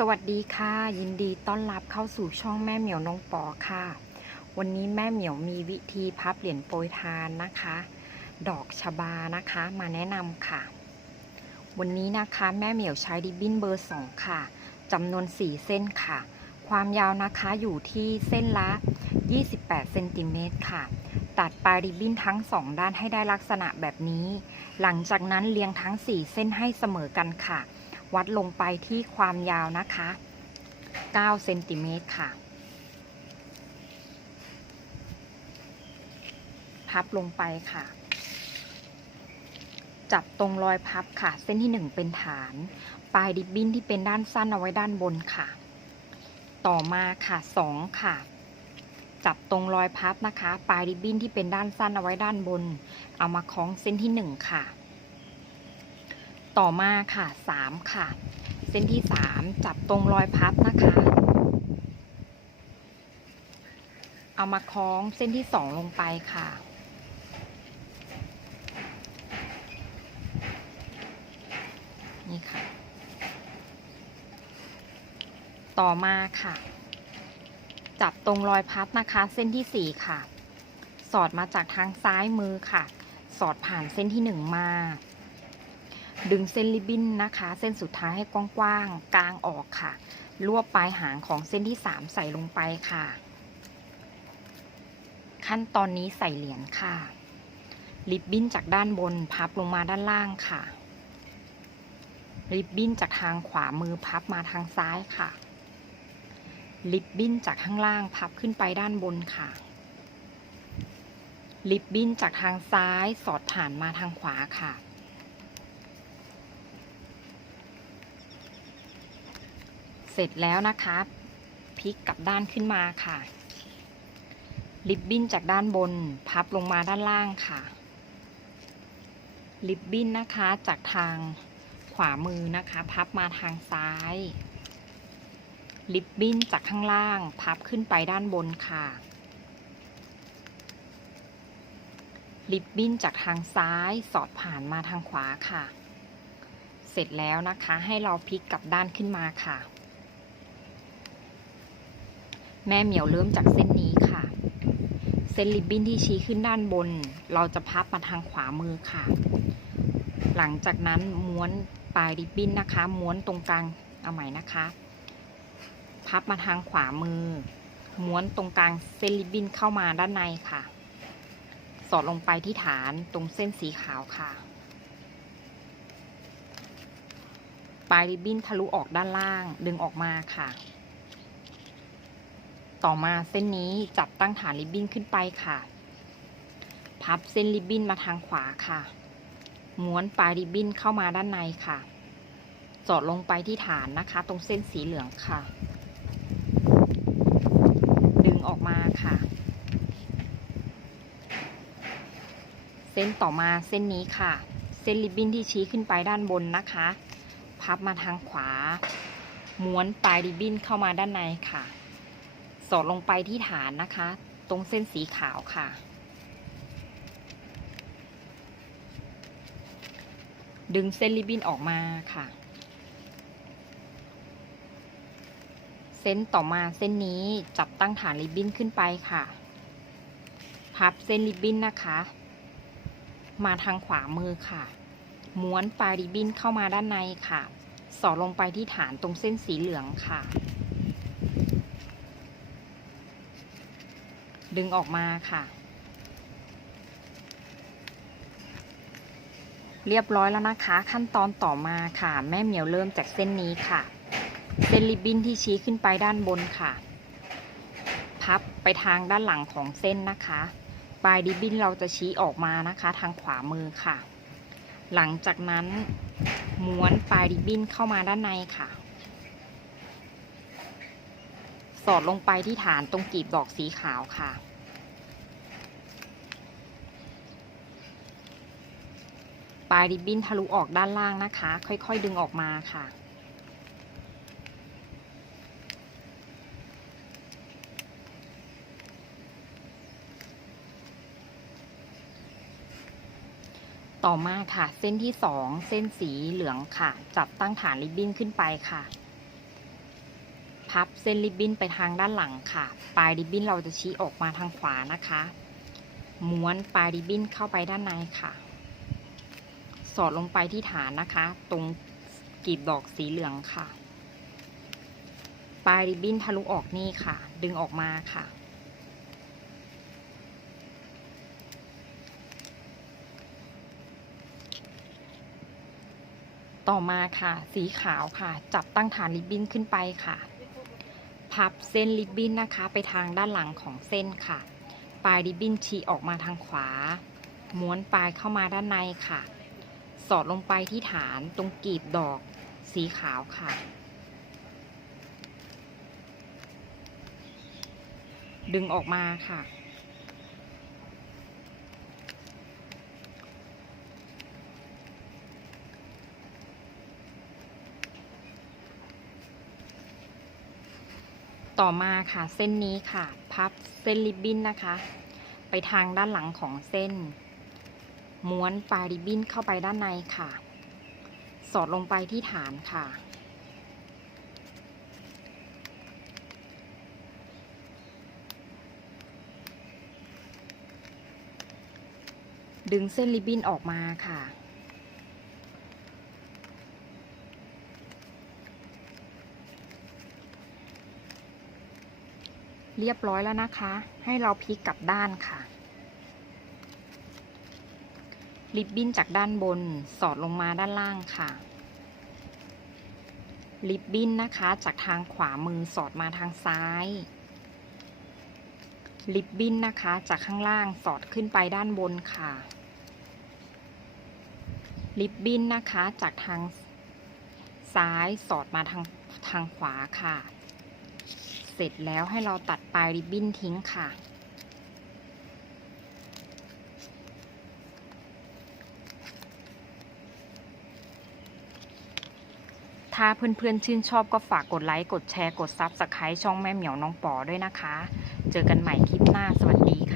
สวัสดีค่ะ ยินดีต้อนรับเข้าสู่ช่องแม่เหมียวน้องปอค่ะ วันนี้แม่เหมียวมีวิธีพับเหรียญโปรยทานนะคะ ดอกชบานะคะมาแนะนำค่ะ วันนี้นะคะแม่เหมียวใช้ริบบิ้นเบอร์2ค่ะจำนวน4เส้นค่ะ ความยาวนะคะอยู่ที่เส้นละ 28เซนติเมตรค่ะ ตัดปลายริบบิ้นทั้ง2ด้านให้ได้ลักษณะแบบนี้ หลังจากนั้นเรียงทั้ง4เส้นให้เสมอกันค่ะ วัดลงไปที่ความยาวนะคะ9เซนติเมตรค่ะ พับลงไปค่ะ จับตรงรอยพับค่ะ เส้นที่ 1 เป็นฐาน ปลายริบบิ้นที่เป็นด้านสั้นเอาไว้ด้านบนค่ะ ต่อมาค่ะ 2 ค่ะ จับตรงรอยพับนะคะ ปลายริบบิ้นที่เป็นด้านสั้นเอาไว้ด้านบน เอามาคล้องเส้นที่ 1 ค่ะ ต่อมาค่ะ 3 ค่ะ เส้นที่ 3 จับตรงรอยพับนะคะ เอามาคล้องเส้นที่ 2 ลงไปค่ะ นี่ค่ะ ต่อมาค่ะ จับตรงรอยพับนะคะ เส้นที่ 4 ค่ะ สอดมาจากทางซ้ายมือค่ะ สอดผ่านเส้นที่ 1 มา ดึงเส้นริบบิ้นนะคะ เส้นสุดท้ายให้กว้างๆกลางออกค่ะ รวบปลายหางของเส้นที่ 3 ใส่ลงไปค่ะ ขั้นตอนนี้ใส่เหรียญค่ะ ริบบิ้นจากด้านบนพับลงมาด้านล่างค่ะ ริบบิ้นจากทางขวามือพับมาทางซ้ายค่ะ ริบบิ้นจากข้างล่างพับขึ้นไปด้านบนค่ะ ริบบิ้นจากทางซ้ายสอดผ่านมาทางขวาค่ะ เสร็จแล้วนะคะพลิกกลับด้านขึ้นมาค่ะ ริบบิ้นจากด้านบนพับลงมาด้านล่างค่ะ ริบบิ้นนะคะจากทางขวามือนะคะ พับมาทางซ้าย ริบบิ้นจากข้างล่าง พับขึ้นไปด้านบนค่ะ ริบบิ้นจากทางซ้ายสอดผ่านมาทางขวาค่ะ เสร็จแล้วนะคะให้เราพลิกกลับด้านขึ้นมาค่ะ แม่เหมียวเริ่มจากเส้นนี้ค่ะ เส้นริบบิ้นที่ชี้ขึ้นด้านบน เราจะพับมาทางขวามือค่ะ หลังจากนั้นม้วนปลายริบบิ้นนะคะ ม้วนตรงกลางเอาใหม่นะคะ พับมาทางขวามือ ม้วนตรงกลางเส้นริบบิ้นเข้ามาด้านในค่ะ สอดลงไปที่ฐานตรงเส้นสีขาวค่ะ ปลายริบบิ้นทะลุออกด้านล่างดึงออกมาค่ะ ต่อมาเส้นนี้จับตั้งฐานริบบิ้นขึ้นไปค่ะ พับเส้นริบบิ้นมาทางขวาค่ะ ม้วนปลายริบบิ้นเข้ามาด้านในค่ะ สอดลงไปที่ฐานนะคะ ตรงเส้นสีเหลืองค่ะ ดึงออกมาค่ะ เส้นต่อมาเส้นนี้ค่ะ เส้นริบบิ้นที่ชี้ขึ้นไปด้านบนนะคะ พับมาทางขวา ม้วนปลายริบบิ้นเข้ามาด้านในค่ะ สอดลงไปที่ฐานนะคะ ตรงเส้นสีขาวค่ะ ดึงเส้นริบบิ้นออกมาค่ะ เส้นต่อมาเส้นนี้จับตั้งฐานริบบิ้นขึ้นไปค่ะ พับเส้นริบบิ้นนะคะ มาทางขวามือค่ะ ม้วนปลายริบบิ้นเข้ามาด้านในค่ะ สอดลงไปที่ฐานตรงเส้นสีเหลืองค่ะ ดึงออกมาค่ะ เรียบร้อยแล้วนะคะ ขั้นตอนต่อมาค่ะ แม่เหมียวเริ่มจากเส้นนี้ค่ะ เส้นริบบิ้นที่ชี้ขึ้นไปด้านบนค่ะ พับไปทางด้านหลังของเส้นนะคะ ปลายริบบิ้นเราจะชี้ออกมานะคะ ทางขวามือค่ะ หลังจากนั้นม้วนปลายริบบิ้นเข้ามาด้านในค่ะสอดลงไปที่ฐานตรงกีบดอกสีขาวค่ะ ปลายริบบิ้นทะลุออกด้านล่างนะคะ ค่อยๆดึงออกมาค่ะ ต่อมาค่ะ เส้นที่สองเส้นสีเหลืองค่ะ จับตั้งฐานริบบิ้นขึ้นไปค่ะ พับเส้นริบบิ้นไปทางด้านหลังค่ะ ปลายริบบิ้นเราจะชี้ออกมาทางขวานะคะ ม้วนปลายริบบิ้นเข้าไปด้านในค่ะ สอดลงไปที่ฐานนะคะ ตรงกลีบดอกสีเหลืองค่ะ ปลายริบบิ้นทะลุออกนี่ค่ะ ดึงออกมาค่ะ ต่อมาค่ะ สีขาวค่ะ จับตั้งฐานริบบิ้นขึ้นไปค่ะ พับเส้นริบบิ้นนะคะ ไปทางด้านหลังของเส้นค่ะ ปลายริบบิ้นชี้ออกมาทางขวา ม้วนปลายเข้ามาด้านในค่ะ สอดลงไปที่ฐานตรงกีบดอกสีขาวค่ะ ดึงออกมาค่ะ ต่อมาค่ะเส้นนี้ค่ะ พับเส้นริบบิ้นนะคะ ไปทางด้านหลังของเส้น ม้วนปลายริบบิ้นเข้าไปด้านในค่ะ สอดลงไปที่ฐานค่ะ ดึงเส้นริบบิ้นออกมาค่ะเรียบร้อยแล้วนะคะ ให้เราพลิกกลับด้านค่ะ ริบบิ้นจากด้านบนสอดลงมาด้านล่างค่ะ ริบบิ้นนะคะจากทางขวามือสอดมาทางซ้าย ริบบิ้นนะคะจากข้างล่างสอดขึ้นไปด้านบนค่ะ ริบบิ้นนะคะจากทางซ้ายสอดมาทางทางขวาค่ะ เสร็จแล้วให้เราตัดปลายริบบิ้นทิ้งค่ะ ถ้าเพื่อนๆ ชื่นชอบก็ฝากกดไลค์ กดแชร์ กดซับสไครต์ช่องแม่เหมียวน้องปอด้วยนะคะ เจอกันใหม่คลิปหน้า สวัสดีค่ะ